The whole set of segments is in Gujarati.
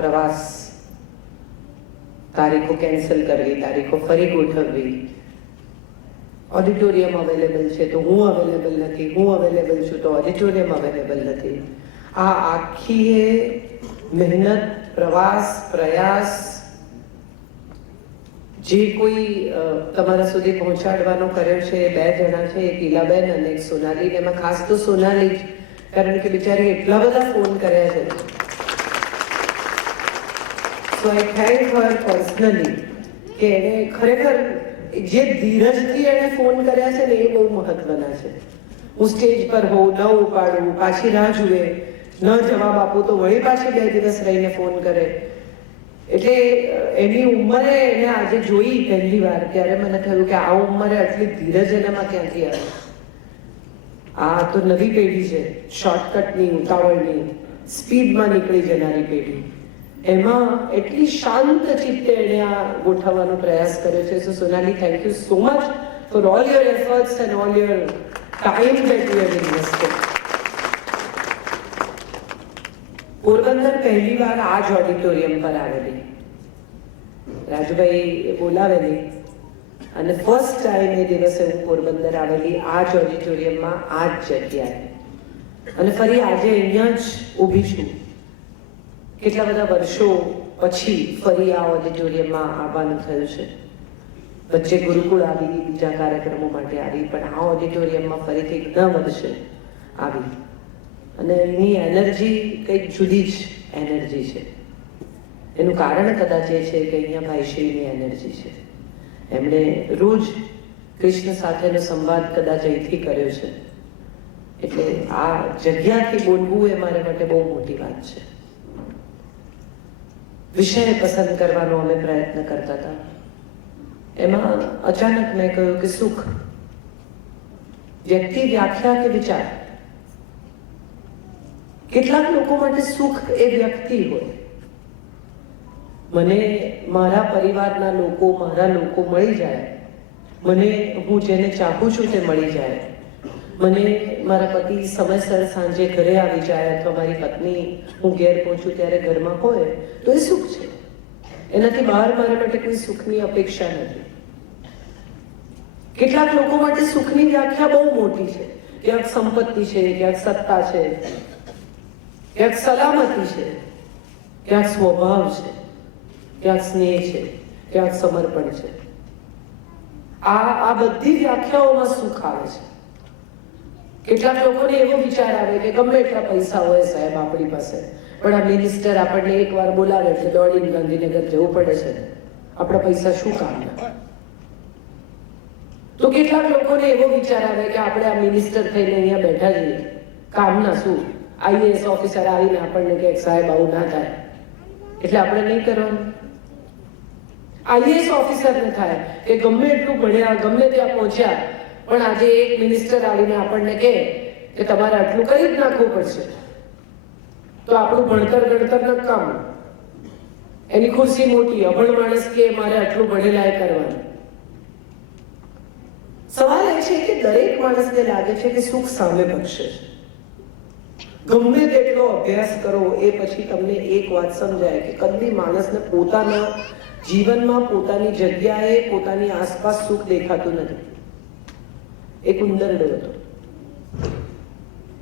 પ્રવાસ તારીખો કેન્સલ કરવી, તારીખો ફરી ગોઠવવી. ઓડિટોરિયમ અવેલેબલ છે તો હું અવેલેબલ નથી, હું અવેલેબલ છું તો ઓડિટોરિયમ અવેલેબલ નથી. આ આખી મહેનત, પ્રવાસ, પ્રયાસ જે કોઈ તમારા સુધી પહોંચાડવાનો કર્યો છે એ 2 જણા છે, એક ઈલાબેન અને એક સોનાલી. એમાં ખાસ તો સોનાલી જ, કારણ કે બિચારી એટલા બધા ફોન કર્યા છે. સો આઈ થેન્ક હર પર્સનલી કે એને ખરેખર જે ધીરજથી એણે ફોન કર્યા છે ને એ બહુ મહત્વના છે. હું સ્ટેજ પર હોઉં, ન ઉપાડું, પાછી રાહ જુએ, ન જવાબ આપું તો વળી પાછી 2 દિવસ રહીને ફોન કરે. એટલે એની ઉંમરે એને આજે જોઈ પહેલી વાર ત્યારે મને થયું કે આ ઉંમરે આટલી ધીરજ એનામાં ક્યાંથી આવે. આ તો નવી પેઢી છે, શોર્ટકટની, ઉતાવળની, સ્પીડમાં નીકળી જનારી પેઢી. એમાં એટલી શાંત ચિત્તે એણે આ ગોઠવવાનો પ્રયાસ કર્યો છે. So Sonali, thank you so much for all your efforts and all your time that you have invested. Porbandar પહેલી વાર આ જ ઓડિટોરિયમ પર આવેલી, રાજુભાઈ બોલાવેલી, અને ફર્સ્ટ ટાઈમ એ દિવસે હું પોરબંદર આવેલી આ જ ઓડિટોરિયમમાં, આ જ જગ્યાએ. અને ફરી આજે અહીંયા જ ઊભી છું. કેટલા બધા વર્ષો પછી ફરી આ ઓડિટોરિયમમાં આવવાનું થયું છે. વચ્ચે ગુરુકુળ આવી, બીજા કાર્યક્રમો માટે આવી, પણ આ ઓડિટોરિયમમાં ફરીથી ઘણા વર્ષે આવી. અને એની એનર્જી કંઈક જુદી જ એનર્જી છે. એનું કારણ કદાચ એ છે કે અહીંયા ભાઈશ્રીની એનર્જી છે. એમણે રોજ કૃષ્ણ સાથેનો સંવાદ કદાચ અહીંથી કર્યો છે. એટલે આ જગ્યાથી બોલવું એ મારા માટે બહુ મોટી વાત છે. વિષય પસંદ કરવાનો અમે પ્રયત્ન કરતા હતા. એમાં અચાનક મેં કહ્યું કે સુખ વ્યક્તિ, વ્યાખ્યા કે વિચાર. કેટલાક લોકો માટે સુખ એ વ્યક્તિ હોય. મને મારા પરિવારના લોકો, મારા લોકો મળી જાય, મને હું જેને ચાહું છું તે મળી જાય, મને મારા પતિ સમયસર સાંજે ઘરે આવી જાય, અથવા મારી પત્ની હું ઘેર પહોંચું ત્યારે ઘરમાં હોય, તો એ સુખ છે. એનાથી બહાર મારા માટે કોઈ સુખની અપેક્ષા નથી. કેટલાક લોકો માટે સુખની વ્યાખ્યા બહુ મોટી છે. ક્યાંક સંપત્તિ છે, ક્યાંક સત્તા છે, ક્યાંક સલામતી છે, ક્યાંક સ્વભાવ છે, ક્યાંક સ્નેહ છે, ક્યાંક સમર્પણ છે. આ બધી વ્યાખ્યાઓમાં સુખ આવે છે. કેટલાક લોકોને એવો વિચાર આવે કે ગમે એટલા પૈસા હોય સાહેબ આપણી પાસે, પણ આ મિનિસ્ટર આપણને એકવાર બોલાવે એટલે દોડીને ગાંધીનગર જવું પડે છે, આપણા પૈસા શું કામના. તો કેટલાક લોકોને એવો વિચાર આવે કે આપણે આ મિનિસ્ટર થઈને અહીંયા બેઠા છીએ, કામના શું. આઈએએસ ઓફિસર આવીને આપણને કે સાહેબ આવું ના થાય એટલે આપણે નહીં કરવાનું. આઈએએસ ઓફિસરને થાય કે ગમે એટલું ભણ્યા, ગમે ત્યાં પહોંચ્યા, પણ આજે એક મિનિસ્ટર આવીને આપણને કહે કે તમારે આટલું કરી જ નાખવું પડશે, તો આપણું ભણતર ગણતર નકામું. એની ખુરશી મોટી, અભણ માણસ કે મારે આટલું ભણેલા એ કરવાનું. સવાલ એ છે કે દરેક માણસને લાગે છે કે સુખ સામે પક્ષે છે. ગમે તેટલો અભ્યાસ કરો એ પછી તમને એક વાત સમજાય કે કદી માણસને પોતાના જીવનમાં, પોતાની જગ્યાએ, પોતાની આસપાસ સુખ દેખાતું નથી. એક ઉંદરડો હતો,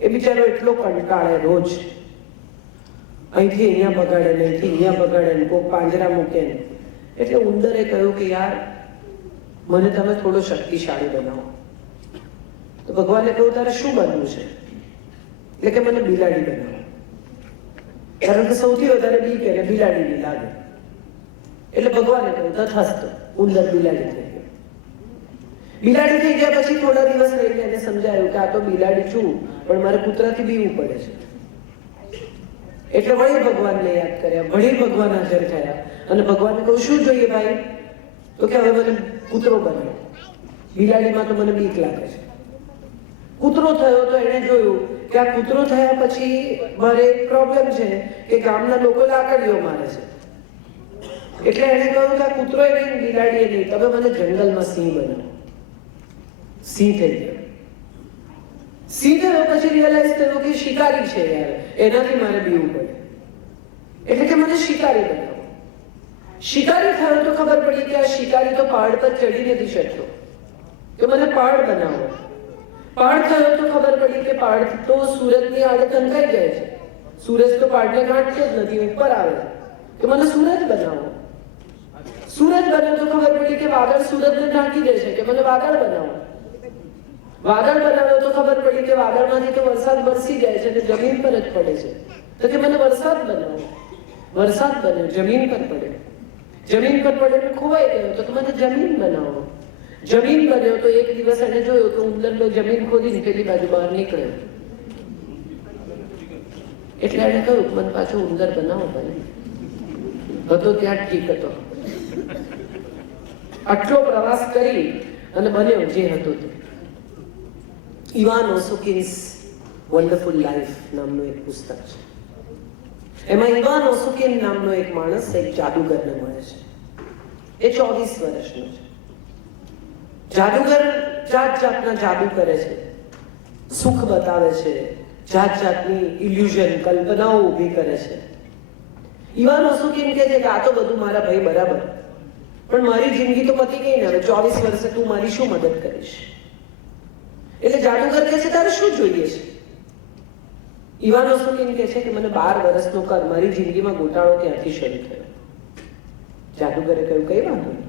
એ બિચારો એટલો કંટાળે, રોજ અહીંથી અહીંયા બગાડે, અહીંથી અહીંયા બગાડે, કોઈ પાંજરા મૂકે. એટલે ઉંદરે કહ્યું કે યાર મને તમે થોડો શક્તિશાળી બનાવો. તો ભગવાને કહ્યું તારે શું બનવું છે? એટલે કે મને બિલાડી બનાવો, કારણ કે સૌથી વધારે બીક એને બિલાડીની લાગે. એટલે ભગવાને કહ્યું તથાસ્તુ, ઉંદર બિલાડી થઈ ગયો. બિલાડી થઈ ગયા પછી થોડા દિવસ રહીને એને સમજાયું કે આ તો બિલાડી છું, પણ મારે કૂતરાથી બીવું પડે છે. એટલે વળી ભગવાનને યાદ કર્યા, વળી ભગવાન હાજર થયા અને ભગવાનને કહ્યું શું જોઈએ ભાઈ? તો કે હવે મને કૂતરો બનાવો, બિલાડીમાં તો મને બીક લાગે છે. કૂતરો થયો તો એને જોયું કે આ કૂતરો થયા પછી મારે એક પ્રોબ્લેમ છે કે ગામના લોકો લાકડીઓ મારે છે. એટલે એને કહ્યું કે આ કૂતરો એ નહીં, બિલાડી એ નહીં, તમે મને જંગલમાં સિંહ બનાવો. સિંહ થઈ ગયો. સિંહ થયો પછી રિયલાઇઝ થયું કે શિકારી છે યાર, એનાથી મારે બીવું પડે. એટલે કે મને શિકારી બનાવો. શિકારી થયો તો ખબર પડી કે આ શિકારી તો પહાડ પર ચડી નથી શકતો, તો મને પહાડ બનાવો. પહાડ થયો તો ખબર પડી કે પહાડ તો સૂરજની આડે ટંકાઈ જાય છે, સૂરજ તો પહાડને ગાંઠતો જ નથી, ઉપર આવે છે, તો મને સૂરજ બનાવો. સૂરજ બન્યો તો ખબર પડી કે વાદળ સૂરજને ઢાંકી દે છે, કે મને વાદળ બનાવો. વાદળ બનાવ્યો તો ખબર પડી કે વાદળમાંથી તો વરસાદ વરસી જાય છે અને જમીન પર જ પડે છે, તો કે મને વરસાદ બનાવો. વરસાદ બન્યો, જમીન પર પડ્યો. જમીન પર પડ્યો ખોવાઈ ગયો તો મને જમીન બનાવો. જમીન બન્યો તો એક દિવસ એને જોયું કે ઉંદરનો જમીન ખોદીને પેલી બાજુ બહાર નીકળ્યો. એટલે એને કહ્યું મને પાછો ઉંદર બનાવો ભાઈ. હતો ત્યાં ઠીક હતો. આટલો પ્રવાસ કરી અને બન્યો જે હતો તે. ઇવાન ઓસોકિન્સ વન્ડરફુલ લાઈફ નામનું એક પુસ્તક છે. એમાં ઇવાન ઓસોકિન નામનો એક માણસ એક જાદુગરને મળે છે. એ 24 વર્ષનો છે. જાદુગર જાત જાતના જાદુ કરે છે, સુખ બતાવે છે, જાત જાતની ઇલ્યુઝન કલ્પનાઓ ઊભી કરે છે. ઇવાન ઓસોકિન કહે છે કે આ તો બધું મારા ભાઈ બરાબર, પણ મારી જિંદગી તો પતી ગઈ ને, હવે 24 વર્ષે તું મારી શું મદદ કરીશ? એટલે જાદુગર કહે છે તારે શું જોઈએ છે? ઇવાન ઓસોકિન કહે છે કે મને 12 વર્ષનો કર, મારી જિંદગીમાં ગોટાળો ત્યાંથી શરૂ થયો. જાદુગરે કહ્યું કઈ વાંધો નહીં.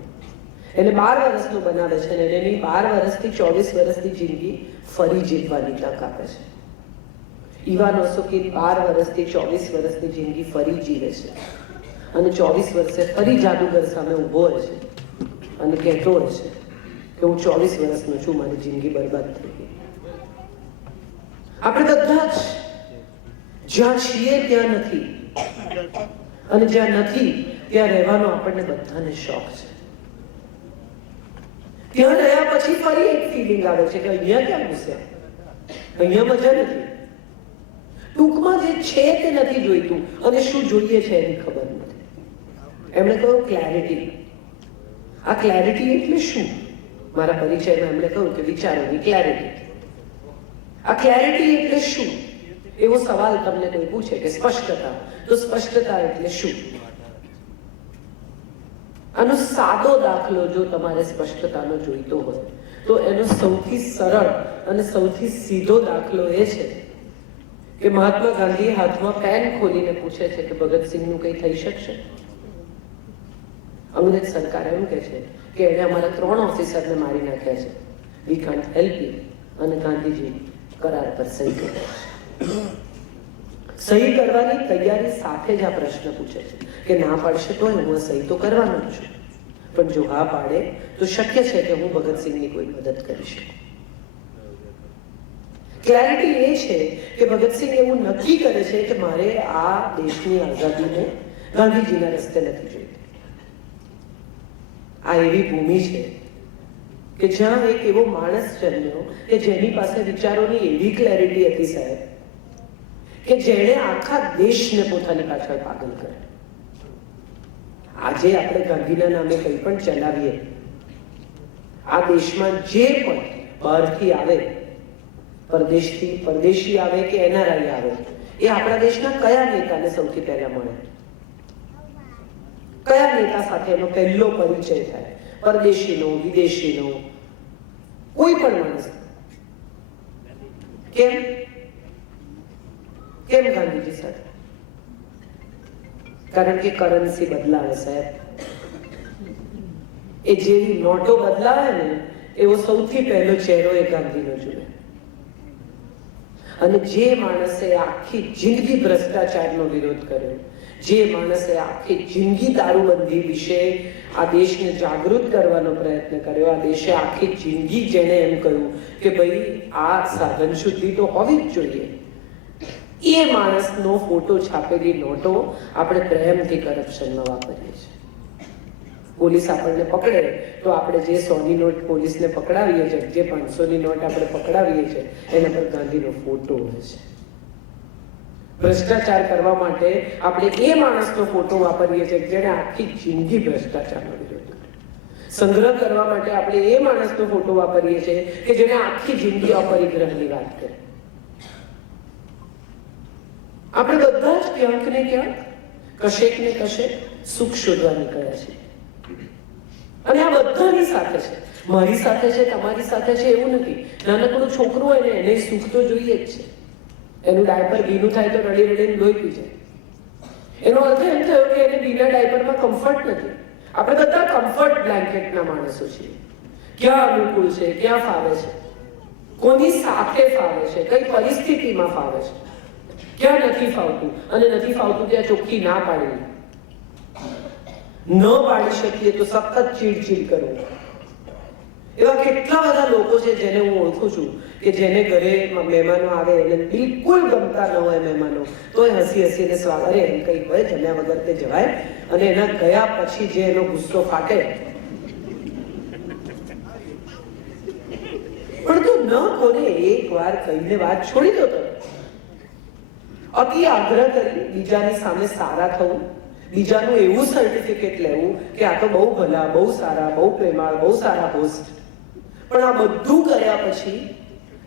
એને 12 વર્ષનો બનાવે છે અને એની 12 વર્ષથી 24 વર્ષની જિંદગી ફરી જીવવાની તક આપે છે. ઇવાન ઓસોકિન 12 વર્ષથી 24 વર્ષની જિંદગી ફરી જીવે છે અને 24 વર્ષે ફરી જાદુગર સામે ઊભો હોય છે અને કહેતો હોય છે કે હું 24 વર્ષનો છું, મારી જિંદગી બરબાદ થઈ ગઈ. આપણે બધા જ જ્યાં છીએ ત્યાં નથી, અને જ્યાં નથી ત્યાં રહેવાનો આપણને બધાને શોખ છે. ત્યાં રહ્યા પછી ફરી એક ફિલિંગ આવે છે કે અહીંયા ક્યાં ઘૂસ્યા, અહીંયા મજા નથી. ટૂંકમાં જે છે તે નથી જોઈતું અને શું જોઈએ છે એની ખબર નથી. એમણે કહ્યું ક્લેરિટી. આ ક્લેરિટી એટલે શું? મારા પરિચયમાં એમણે કહ્યું કે વિચારોની ક્લેરિટી. આ ક્લેરિટી એટલે શું એવો સવાલ તમને કોઈ પૂછે કે સ્પષ્ટતા, તો સ્પષ્ટતા એટલે શું? આનો સાદો દાખલો જો તમારે સ્પષ્ટતાનો જોઈતો હોય તો એનો સૌથી સરળ અને સૌથી સીધો દાખલો એ છે કે મહાત્મા ગાંધી હાથમાં પેન ખોલીને પૂછે છે કે ભગતસિંહનું કંઈ થઈ શકશે? અંગ્રેજ સરકાર એમ કહે છે કે એને અમારા 3 ઓફિસરને મારી નાખ્યા છે, વી કાન્ટ હેલ્પ યુ. અને ગાંધીજી કરાર પર સહી કરે છે. સહી કરવાની તૈયારી સાથે જ આ પ્રશ્ન પૂછે છે કે ના પાડશે તો હું સહી તો કરવાનો જ છું, પણ જો હા પાડે તો શક્ય છે કે હું ભગતસિંહની કોઈ મદદ કરી શકું. ક્લેરિટી એ છે કે ભગતસિંહ એવું નક્કી કરે છે કે મારે આ દેશની આઝાદીને ગાંધીજીના રસ્તે નથી જોઈતી. આ એવી ભૂમિ છે કે જ્યાં એક એવો માણસ જન્મ્યો કે જેની પાસે વિચારોની એવી ક્લેરિટી હતી સાહેબ, કે જેણે આખા દેશને પોતાની પાછળ પાગલ કર્યો. આજે આપણે ગાંધીના નામે કંઈ પણ ચલાવીએ, આ દેશમાં જે પણ બહારથી આવે, પરદેશી આવે કે એનઆરઆઈ આવે, એ આપણા દેશના કયા નેતાને સૌથી પહેલા મળે? કયા નેતા સાથે એનો પહેલો પરિચય થાય? પરદેશીનો, વિદેશીનો, કોઈ પણ માણસ. કેમ ગાંધીજી સાથે? કારણ કે કરન્સી બદલાવે સાહેબ. એ જેવી નોટો બદલાવે ને એવો સૌથી પહેલો ચહેરો એ ગાંધીનો જુએ. અને જે માણસે આખી જિંદગી ભ્રષ્ટાચારનો વિરોધ કર્યો, જે માણસે આખી જિંદગી દારૂબંધી વિશે આ દેશને જાગૃત કરવાનો પ્રયત્ન કર્યો, આ દેશે આખી જિંદગી જેણે એમ કહ્યું કે ભાઈ આ સાધન શુદ્ધિ તો હોવી જ જોઈએ, એ માણસનો ફોટો છાપેલી નોટો આપણે પ્રેમથી કરપ્શનમાં વાપરીએ છીએ. પોલીસ આપણને પકડે તો આપણે જે 100ની નોટ પોલીસને પકડાવીએ છીએ, જે 500ની નોટ આપણે પકડાવીએ છીએ, એના પર ગાંધીનો ફોટો હોય છે. ભ્રષ્ટાચાર કરવા માટે આપણે એ માણસનો ફોટો વાપરીએ છીએ જેણે આખી જિંદગી ભ્રષ્ટાચારનો વિરોધ કર્યો. સંગ્રહ કરવા માટે આપણે એ માણસનો ફોટો વાપરીએ છીએ કે જેણે આખી જિંદગી અપરિગ્રહની વાત કરી. આપણે બધા જ ક્યાંક ને ક્યાંક કશેક ને કશેક સુખ શોધવા નીકળ્યા છે. અને આ બધાની સાથે છે, મારી સાથે છે, તમારી સાથે છે એવું નથી. નાનકડું છોકરું હોય ને એને સુખ તો જોઈએ જ છે. એનું ડાયપર ભીનું થાય તો રડી રડીને લોહી પી જાય. એનો અર્થ એમ થયો કે એને બીના ડાયપરમાં કમ્ફર્ટ નથી. આપણે બધા કમ્ફર્ટ બ્લેન્કેટના માણસો છીએ. ક્યાં અનુકૂળ છે, ક્યાં ફાવે છે, કોની સાથે ફાવે છે, કઈ પરિસ્થિતિમાં ફાવે છે, ક્યાં નથી ફાવતું. અને નથી ફાવતું ત્યાં ચોખ્ખી ના પાડવી. ન પાડી શકીએ તો સખત ચીડચીડ કરવું. એવા કેટલા બધા લોકો છે જેને હું ઓળખું છું કે જેને ઘરે મહેમાનો આવે એટલે બિલકુલ ગમતા ન હોય મહેમાનો, તોય હસી હસીને સ્વાગત, અરે એમ કંઈ હોય જમ્યા વગર તે જવાય. અને એના ગયા પછી જે એનો ગુસ્સો ફાટે, પણ તું ન કોને એક વાર કહીને વાત છોડી દો. તો અતિ આગ્રહ કરી બીજાની સામે સારા થવું, બીજાનું એવું સર્ટિફિકેટ લેવું કે આ તો બહુ ભલા, બહુ સારા, બહુ પ્રેમાળ, બહુ સારા હોસ્ટ. પણ આ બધું કર્યા પછી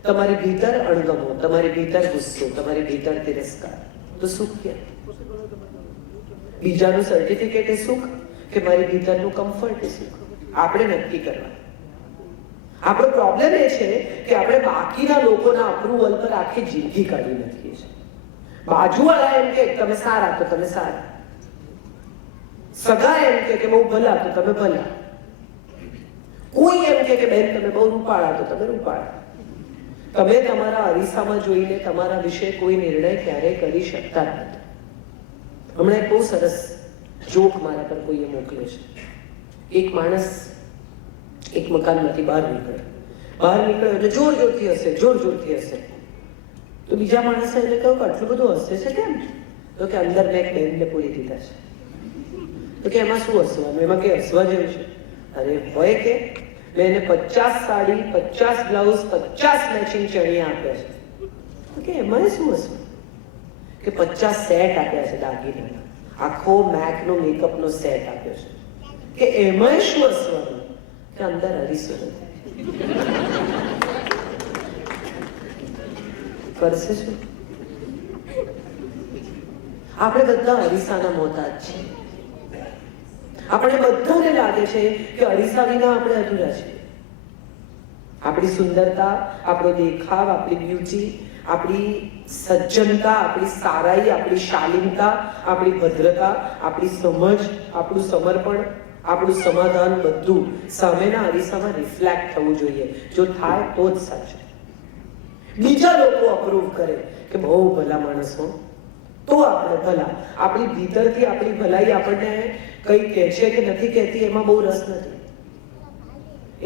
તમારી ભીતર અણગમો, તમારી ભીતર ગુસ્સો, તમારી ભીતર તિરસ્કાર, તો સુખ ક્યાં? બીજાનું સર્ટિફિકેટ એ સુખ કે મારી ભીતરનું કમ્ફર્ટ એ સુખ? આપણે નક્કી કરવા. આપણો પ્રોબ્લેમ એ છે કે આપણે બાકીના લોકોના અપ્રુવલ પર આખી જિંદગી કાઢી નાખીએ છીએ. બાજુવાળા એમ કે તમે સારા તો તમે સારા, સગા એમ કે બહુ ભલા તો તમે ભલા, કોઈ એમ કે બેન તમે બહુ રૂપાળા તો તમે રૂપાળા. તમે તમારા અરીસામાં જોઈને તમારા વિશે કોઈ નિર્ણય ક્યારેય કરી શકતા નથી. હમણાં એક બહુ સરસ જોક મારા પર કોઈએ મોકલ્યો છે. એક માણસ એક મકાનમાંથી બહાર નીકળ્યો એટલે જોર જોરથી હશે. તો બીજા માણસે એને કહ્યું કે આટલું બધું હસે છે કેમ? તો કે અંદર મેં એક બેનને પૂરી દીધા છે. તો કે એમાં શું હસવાનું, એમાં કે હસવા જેવું છે? અરે હોય કે મેં એને 50 સાડી, 50 બ્લાઉઝ, 50 મેચિંગ ચણિયા આપ્યા છે. તો કે એમાં શું હસવું? કે 50 સેટ આપ્યા છે દાગીના, આખો મેકનો મેકઅપનો સેટ આપ્યો છે. કે એમાં શું હસવાનું? કે અંદર હરીશું નથી. કરશે શું? આપણે બધા અરીસાના મોહતાજ છીએ. આપણે બધાને લાગે છે કે અરીસા વિના આપણે અધૂરા છીએ. આપણી સુંદરતા, આપણો દેખાવ, આપણી બ્યુટી, આપણી સજ્જનતા, આપણી સારાઈ, આપણી શાલીનતા, આપણી ભદ્રતા, આપણી સમજ, આપણું સમર્પણ, આપણું સમાધાન બધું સામેના અરીસામાં રિફ્લેક્ટ થવું જોઈએ. જો થાય તો જ સાચું. બીજા લોકો અપ્રૂવ કરે કે બહુ ભલા માણસો, તો આપણે ભલા. આપણી ભીતરથી આપણી ભલાઈ આપણને કઈ કહે છે કે નથી કહેતી એમાં બહુ રસ નથી.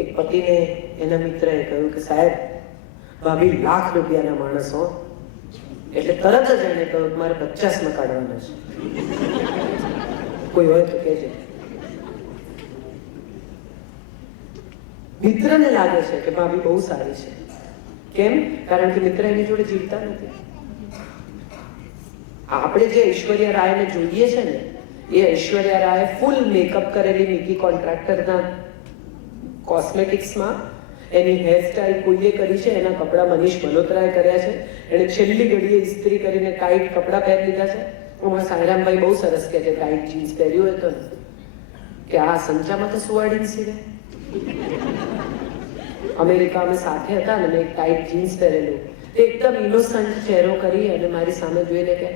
એક પતિને એના મિત્રએ કહ્યું કે સાહેબ ભાભી લાખ રૂપિયાના માણસો, એટલે તરત જ એને કહ્યું કે મારે 50માં કાઢવાના છે. કોઈ હોય તો કહેજે. મિત્રને લાગે છે કે ભાભી બહુ સારી છે. કેમ? કારણ કે મિત્ર એની જોડે જીવતા નથી. આપણે જે ઐશ્વર્યા રાયને જોઈએ છે ને, એ ઐશ્વર્યા રાય ફૂલ મેકઅપ કરેલી મિકી કોન્ટ્રાક્ટરના કોસ્મેટિક્સમાં એની હેરસ્ટાઈલ કોઈએ કરી છે, એના કપડા મનીષ મલ્હોત્રાએ કર્યા છે, એને છેલ્લી ઘડીએ ઇસ્ત્રી કરીને ટાઈટ કપડા પહેરી લીધા છે. હમણાં સાંઈરામભાઈ બહુ સરસ કહે છે, ટાઈટ જીન્સ પહેર્યું હોય તો કે આ સંચામાં તો સુવાડીને સીવે. અમેરિકા અમે સાથે હતા ને, મેં એક ટાઈટ જીન્સ પહેરેલું, એકદમ ઇનોસન્ટ ચહેરો કરી અને મારી સામે જોઈને કે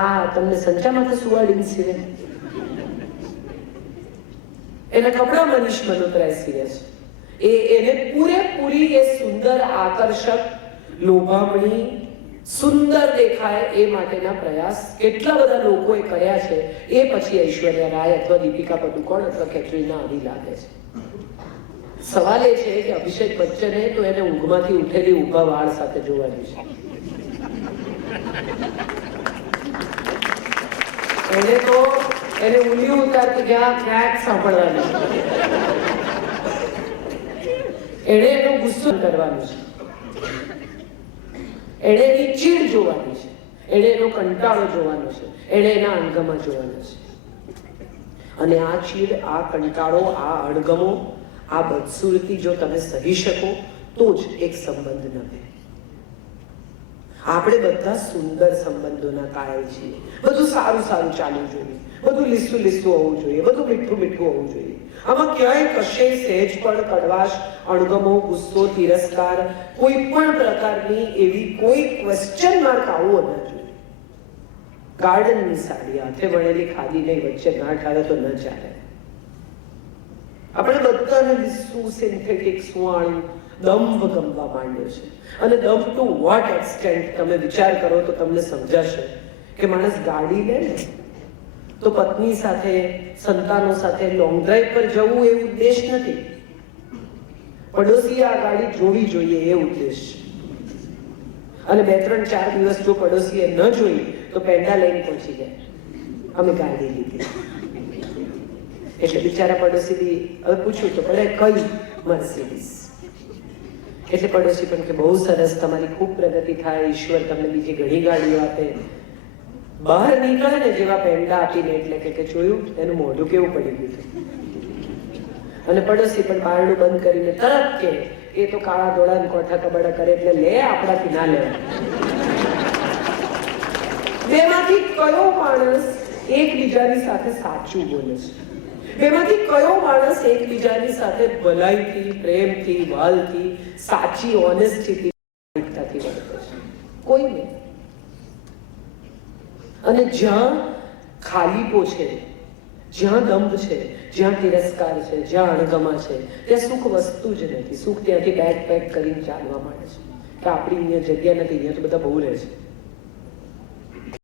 આ તમને સંચામાં તો સુવાડીને સીવે. એના કપડા મનીષ મલ્હોત્રાએ સીવે છે. એને પૂરેપૂરી એ સુંદર, આકર્ષક, લોભામણી, સુંદર દેખાય એ માટેના પ્રયાસ કેટલા બધા લોકોએ કર્યા છે. એ પછી ઐશ્વર્યા રાય અથવા દીપિકા પદુકોણ અથવા કેટરીના આદિ લાગે છે. સવાલ એ છે કે અભિષેક બચ્ચને તો એને ઊંઘમાંથી ઉઠેલી ઊભા વાળ સાથે જોવાની છે. એને તો એને ઊંઘી ઉતારતી જ્યાં ક્યાંક સાંભળવાની છે. એને એનો ગુસ્સો કરવાનો છે, એને એની ચીડ જોવાની છે, એને એનો કંટાળો જોવાનો છે, એને એના અણગમા જોવાનો છે. અને આ ચીડ, આ કંટાળો, આ અણગમો, આ બદસુરતી જો તમે સહી શકો તો જ એક સંબંધ નભે. આપણે બધા સુંદર સંબંધોના કાયલ છીએ. બધું સારું સારું ચાલવું જોઈએ, બધું લીસું લીસું હોવું જોઈએ, બધું મીઠું મીઠું હોવું જોઈએ. આમાં ક્યાંય કશે સહેજ પણ કડવાશ, અણગમો, ગુસ્સો, તિરસ્કાર, કોઈ પણ પ્રકારની એવી કોઈ ક્વેશ્ચન માર્ક આવવો ન જોઈએ. ગાર્ડનની સાડી હાથે વણેલી ખાદી નહીં, વચ્ચે ગાંઠ આવે તો ન ચાલે. આપણે બધાને લીસું, સિન્થેટિક, સુવાળું દંભ ગમવા માંડ્યો છે. અને દંભ ટુ વોટ એક્સટેન્ટ તમે વિચાર કરો તો તમને સમજાશે કે માણસ ગાડી લે ને તો પત્ની સાથે, સંતાનો સાથે લોંગ ડ્રાઈવ પર જવું એ ઉદ્દેશ નથી. પડોશીએ આ ગાડી જોવી જોઈએ એ ઉદ્દેશ છે. અને 2-3-4 દિવસ જો પડોશીએ ન જોઈ તો પેંડા લઈને પહોંચી જાય, અમે ગાડી લીધી. એટલે બિચારા પડોશી બી હવે પૂછ્યું તો પડે કઈ મર્સિડીઝ. એટલે પડોશી પણ કે બહુ સરસ, તમારી ખૂબ પ્રગતિ થાય, ઈશ્વર તમને બીજી ઘણી ગાડીઓ આપે. બહાર નીકળે ને જેવા પેંડા આપીને એટલે કે જોયું એનું મોઢું કેવું પડી ગયું. અને પડોશી પણ બારણું બંધ કરીને તરત કે એ તો કાળા ધોળા કોઠા કબાડા કરે એટલે લે, આપણાથી ના લેવાય. બેમાંથી કયો માણસ એકબીજાની સાથે સાચું બોલે છે? બેમાંથી કયો માણસ એકબીજાની સાથે ભલાઈથી, પ્રેમથી, વાલથી, સાચી ઓનેસ્ટીથી વર્તે છે? કોઈ નહીં. અને જ્યાં ખાલીપો છે, જ્યાં દંભ છે, જ્યાં તિરસ્કાર છે, જ્યાં અણગમા છે, ત્યાં સુખ વસ્તુ જ નથી. સુખ ત્યાંથી બેગ પેક કરીને ચાલવા માંડે છે કે આપણી અહીંયા જગ્યા નથી, અહીંયા તો બધા બહુ રહે છે.